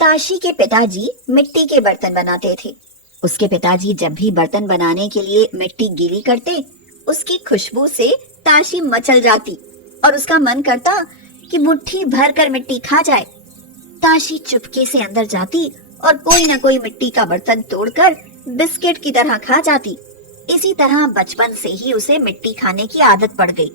ताशी के पिताजी मिट्टी के बर्तन बनाते थे। उसके पिताजी जब भी बर्तन बनाने के लिए मिट्टी गीली करते, उसकी खुशबू से ताशी मचल जाती और उसका मन करता कि मुट्ठी भर कर मिट्टी खा जाए। ताशी चुपके से अंदर जाती और कोई न कोई मिट्टी का बर्तन तोड़कर बिस्किट की तरह खा जाती। इसी तरह बचपन से ही उसे मिट्टी खाने की आदत पड़ गई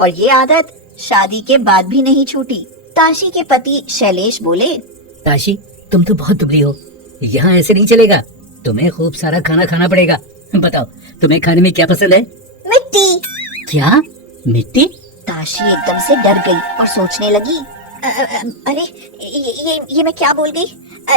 और ये आदत शादी के बाद भी नहीं छूटी। ताशी के पति शैलेश बोले, ताशी, तुम तो बहुत दुबली हो, यहाँ ऐसे नहीं चलेगा, तुम्हें खूब सारा खाना खाना पड़ेगा। बताओ, तुम्हें खाने में क्या पसंद है? मिट्टी। क्या? मिट्टी? ताशी एकदम से डर गई और सोचने लगी, अरे ये मैं क्या बोल गई?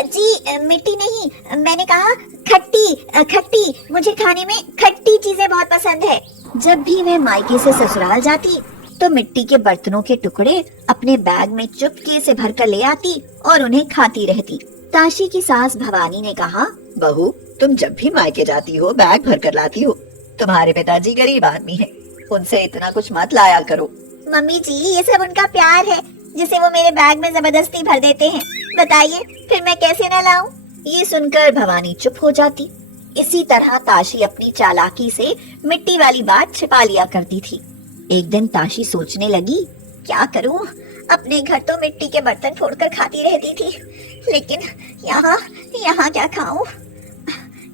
जी मिट्टी नहीं, मैंने कहा खट्टी। खट्टी, मुझे खाने में खट्टी चीजें बहुत पसंद है। जब भी वह मायके से ससुराल जाती तो मिट्टी के बर्तनों के टुकड़े अपने बैग में चुपके से भरकर ले आती और उन्हें खाती रहती। ताशी की सास भवानी ने कहा, बहू, तुम जब भी मायके जाती हो बैग भर कर लाती हो। तुम्हारे पिताजी गरीब आदमी हैं, उनसे इतना कुछ मत लाया करो। मम्मी जी, ये सब उनका प्यार है जिसे वो मेरे बैग में जबरदस्ती भर देते हैं। बताइए फिर मैं कैसे न लाऊं? ये सुनकर भवानी चुप हो जाती। इसी तरह ताशी अपनी चालाकी से मिट्टी वाली बात छिपा लिया करती थी। एक दिन ताशी सोचने लगी, क्या करूं? अपने घर तो मिट्टी के बर्तन फोड़कर खाती रहती थी, लेकिन यहाँ क्या खाऊं?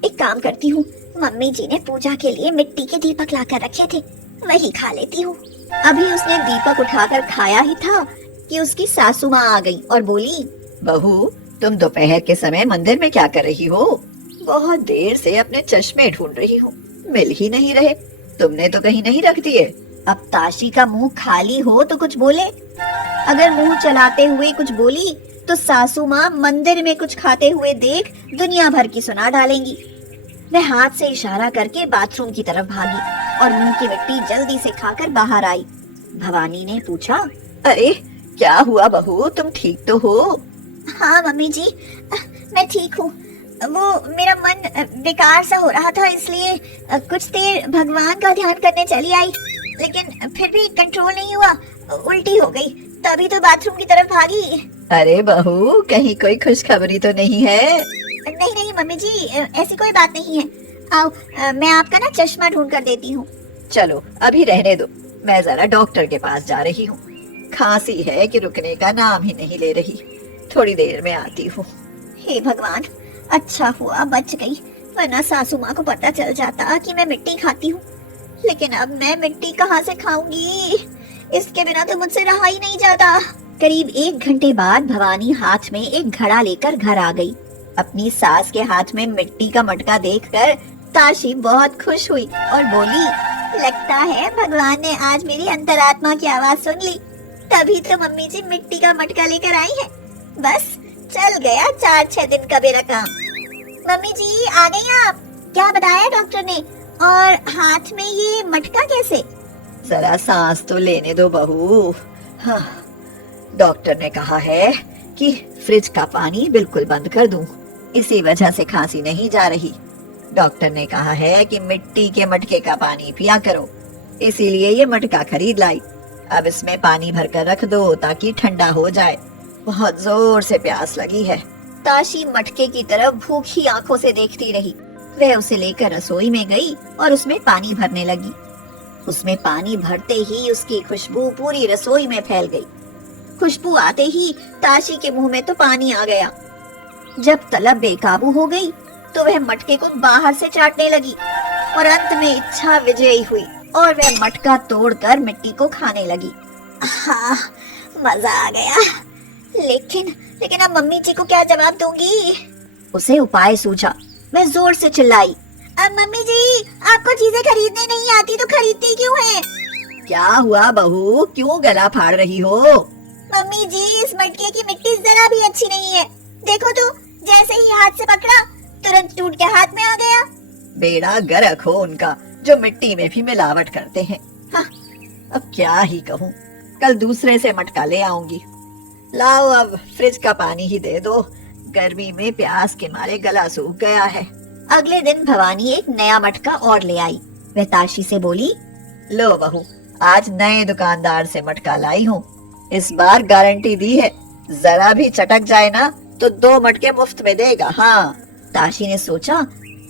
एक काम करती हूँ, मम्मी जी ने पूजा के लिए मिट्टी के दीपक लाकर रखे थे, वही खा लेती हूँ। अभी उसने दीपक उठाकर खाया ही था कि उसकी सासू माँ आ गई और बोली, बहू, तुम दोपहर के समय मंदिर में क्या कर रही हो? बहुत देर से अपने चश्मे ढूंढ रही हूँ, मिल ही नहीं रहे। तुमने तो कहीं नहीं रख दिए। अब ताशी का मुंह खाली हो तो कुछ बोले, अगर मुंह चलाते हुए कुछ बोली तो सासू माँ मंदिर में कुछ खाते हुए देख दुनिया भर की सुना डालेंगी। वह हाथ से इशारा करके बाथरूम की तरफ भागी और मुंह की मिट्टी जल्दी से खाकर बाहर आई। भवानी ने पूछा, अरे क्या हुआ बहू, तुम ठीक तो हो? हाँ मम्मी जी, मैं ठीक हूँ। वो मेरा मन बेकार सा हो रहा था, इसलिए कुछ देर भगवान का ध्यान करने चली आई, लेकिन फिर भी कंट्रोल नहीं हुआ, उल्टी हो गई, तभी तो बाथरूम की तरफ भागी। अरे बहू, कहीं कोई खुशखबरी तो नहीं है? नहीं मम्मी जी, ऐसी कोई बात नहीं है। आओ, मैं आपका ना चश्मा ढूंढ कर देती हूँ। चलो अभी रहने दो, मैं जरा डॉक्टर के पास जा रही हूँ। खांसी है कि रुकने का नाम ही नहीं ले रही। थोड़ी देर में आती हूँ। हे भगवान, अच्छा हुआ बच गई, वरना सासू माँ को पता चल जाता कि मैं मिट्टी खाती हूँ। लेकिन अब मैं मिट्टी कहाँ से खाऊंगी? इसके बिना तो मुझसे रहा ही नहीं जाता। करीब 1 घंटे बाद भवानी हाथ में एक घड़ा लेकर घर आ गई। अपनी सास के हाथ में मिट्टी का मटका देखकर ताशी बहुत खुश हुई और बोली, लगता है भगवान ने आज मेरी अंतरात्मा की आवाज सुन ली, तभी तो मम्मी जी मिट्टी का मटका लेकर आई है। बस चल गया 4-6 दिन का मेरा काम। मम्मी जी आ गई आप? क्या बताया डॉक्टर ने? और हाथ में ये मटका कैसे? जरा सांस तो लेने दो बहू। हाँ, डॉक्टर ने कहा है कि फ्रिज का पानी बिल्कुल बंद कर दूं, इसी वजह से खांसी नहीं जा रही। डॉक्टर ने कहा है कि मिट्टी के मटके का पानी पिया करो, इसीलिए ये मटका खरीद लाई। अब इसमें पानी भरकर रख दो ताकि ठंडा हो जाए, बहुत जोर से प्यास लगी है। ताशी मटके की तरफ भूखी आंखों से देखती रही। वह उसे लेकर रसोई में गई और उसमें पानी भरने लगी। उसमें पानी भरते ही उसकी खुशबू पूरी रसोई में फैल गई। खुशबू आते ही ताशी के मुंह में तो पानी आ गया। जब तलब बेकाबू हो गई तो वह मटके को बाहर से चाटने लगी और अंत में इच्छा विजयी हुई और वह मटका तोड़कर मिट्टी को खाने लगी। हाँ, मजा आ गया। लेकिन अब मम्मी जी को क्या जवाब दूंगी? उसे उपाय सूझा। मैं जोर से चिल्लाई, अब मम्मी जी, आपको चीजें खरीदने नहीं आती तो खरीदती क्यों हैं? क्या हुआ बहू, क्यों गला फाड़ रही हो? मम्मी जी, इस मटके की मिट्टी जरा भी अच्छी नहीं है। देखो तो, जैसे ही हाथ से पकड़ा तुरंत टूट के हाथ में आ गया। बेड़ा गर्क हो उनका, जो मिट्टी में भी मिलावट करते हैं। हाँ, अब क्या ही कहूँ, कल दूसरे से मटका ले आऊंगी। लाओ अब फ्रिज का पानी ही दे दो, गर्मी में प्यास के मारे गला सूख गया है। अगले दिन भवानी एक नया मटका और ले आई। वह ताशी से बोली, लो बहू, आज नए दुकानदार से मटका लाई हूँ, इस बार गारंटी दी है, जरा भी चटक जाए ना तो 2 मटके मुफ्त में देगा। हाँ। ताशी ने सोचा,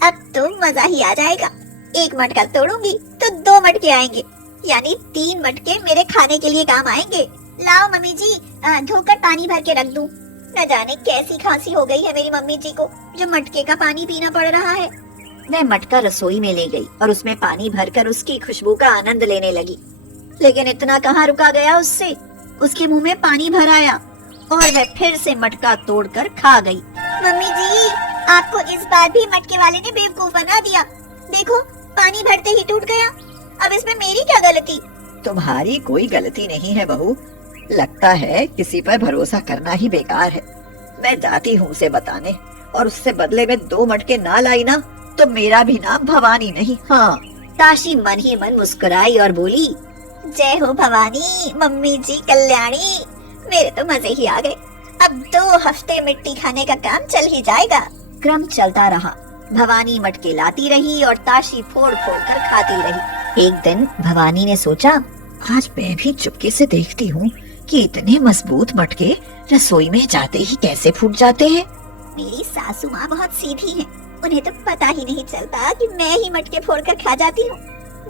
अब तो मजा ही आ जाएगा। 1 मटका तोड़ूंगी तो 2 मटके आएंगे, यानी 3 मटके मेरे खाने के लिए काम आएंगे। लाओ मम्मी जी, धोकर पानी भर के रख दूं। न जाने कैसी खांसी हो गई है मेरी मम्मी जी को, जो मटके का पानी पीना पड़ रहा है। वह मटका रसोई में ले गई और उसमें पानी भरकर उसकी खुशबू का आनंद लेने लगी। लेकिन इतना कहाँ रुका गया उससे, उसके मुंह में पानी भर आया और वह फिर से मटका तोड़कर खा गई। मम्मी जी, आपको इस बार भी मटके वाले ने बेवकूफ बना दिया। देखो, पानी भरते ही टूट गया। अब इसमें मेरी क्या गलती? तुम्हारी कोई गलती नहीं है बहू। लगता है किसी पर भरोसा करना ही बेकार है। मैं जाती हूँ उसे बताने, और उससे बदले में 2 मटके ना लाई ना तो मेरा भी नाम भवानी नहीं। हाँ। ताशी मन ही मन मुस्कुराई और बोली, जय हो भवानी, मम्मी जी कल्याणी। मेरे तो मजे ही आ गए। अब 2 हफ्ते मिट्टी खाने का काम चल ही जाएगा। क्रम चलता रहा। भवानी मटके लाती रही और ताशी फोड़ फोड़ कर खाती रही। एक दिन भवानी ने सोचा, आज मैं भी चुपके से देखती हूँ कि इतने मजबूत मटके रसोई में जाते ही कैसे फूट जाते हैं। मेरी सासू माँ बहुत सीधी है, उन्हें तो पता ही नहीं चलता कि मैं ही मटके फोड़कर खा जाती हूँ।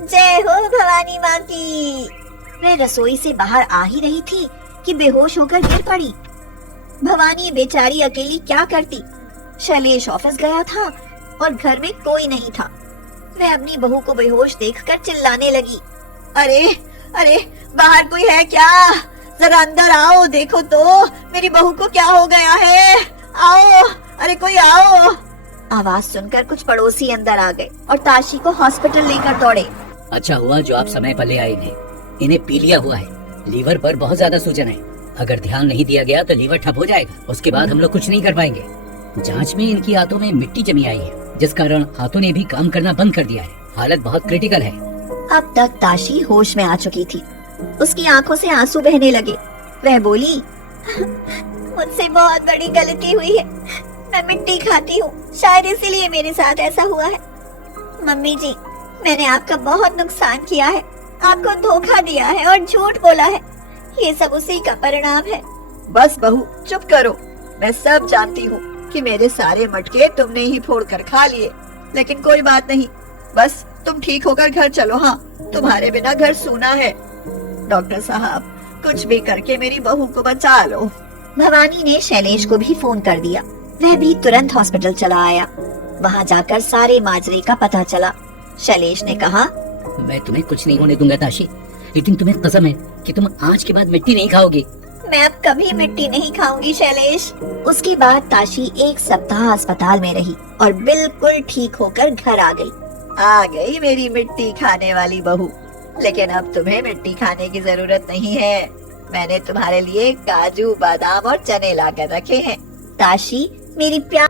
जय हो भवानी माँ की। मैं रसोई से बाहर आ ही रही थी कि बेहोश होकर गिर पड़ी। भवानी बेचारी अकेली क्या करती। शैलेश ऑफिस गया था और घर में कोई नहीं था। वह अपनी बहू को बेहोश देखकर चिल्लाने लगी, अरे अरे, बाहर कोई है क्या? जरा अंदर आओ, देखो तो मेरी बहू को क्या हो गया है। आओ, अरे कोई आओ। आवाज सुनकर कुछ पड़ोसी अंदर आ गए और ताशी को हॉस्पिटल लेकर दौड़े। अच्छा हुआ जो आप समय पर ले आए। इन्हें पीलिया हुआ है, लीवर पर बहुत ज्यादा सूजन है। अगर ध्यान नहीं दिया गया तो लीवर ठप हो जाएगा, उसके बाद हम लोग कुछ नहीं कर पाएंगे। जांच में इनकी हाथों में मिट्टी जमी आई है, जिस कारण हाथों ने भी काम करना बंद कर दिया है। हालत बहुत क्रिटिकल है। अब तक ताशी होश में आ चुकी थी। उसकी आंखों से आंसू बहने लगे। वह बोली, मुझसे बहुत बड़ी गलती हुई है। मैं मिट्टी खाती हूँ, शायद इसीलिए मेरे साथ ऐसा हुआ है। मम्मी जी, मैंने आपका बहुत नुकसान किया है, आपको धोखा दिया है और झूठ बोला है। ये सब उसी का परिणाम है। बस बहू चुप करो। मैं सब जानती हूँ कि मेरे सारे मटके तुमने ही फोड़ कर खा लिए, लेकिन कोई बात नहीं। बस तुम ठीक होकर घर चलो। हाँ, तुम्हारे बिना घर सूना है। डॉक्टर साहब, कुछ भी करके मेरी बहू को बचा लो। भवानी ने शैलेश को भी फोन कर दिया। वह भी तुरंत हॉस्पिटल चला आया। वहाँ जाकर सारे माजरे का पता चला। शैलेश ने कहा, मैं तुम्हें कुछ नहीं होने दूंगा ताशी, लेकिन तुम्हें कसम है कि तुम आज के बाद मिट्टी नहीं खाओगी। मैं अब कभी मिट्टी नहीं खाऊंगी शैलेश। उसके बाद ताशी 1 सप्ताह अस्पताल में रही और बिल्कुल ठीक होकर घर आ गई। आ गई मेरी मिट्टी खाने वाली बहू। लेकिन अब तुम्हें मिट्टी खाने की जरूरत नहीं है। मैंने तुम्हारे लिए काजू, बादाम और चने लाकर रखे हैं। ताशी, मेरी प्यार